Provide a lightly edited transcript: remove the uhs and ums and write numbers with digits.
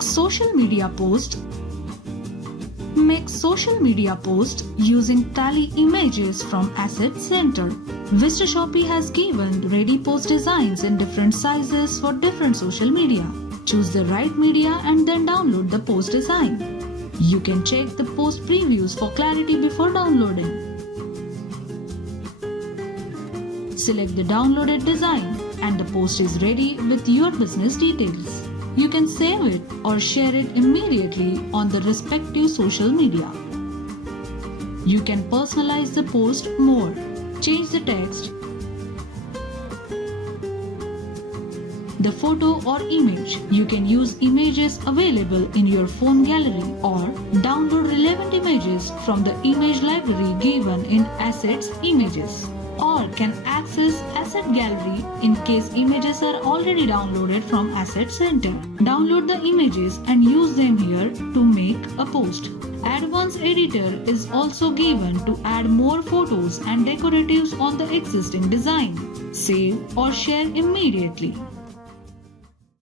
Social media post. Make social media post using tally images from Asset Center. VistaShopee has given ready post designs in different sizes for different social media. Choose the right media and then download the post design. You can check the post previews for clarity before downloading. Select the downloaded design and the post is ready with your business details. You can save it or share it immediately on the respective social media. You can personalize the post more, change the text, the photo or image. You can use images available in your phone gallery or download relevant images from the image library given in Assets Images, or can access Asset Gallery in case images are already downloaded from Asset Center. Download the images and use them here to make a post. Advanced Editor is also given to add more photos and decoratives on the existing design. Save or share immediately.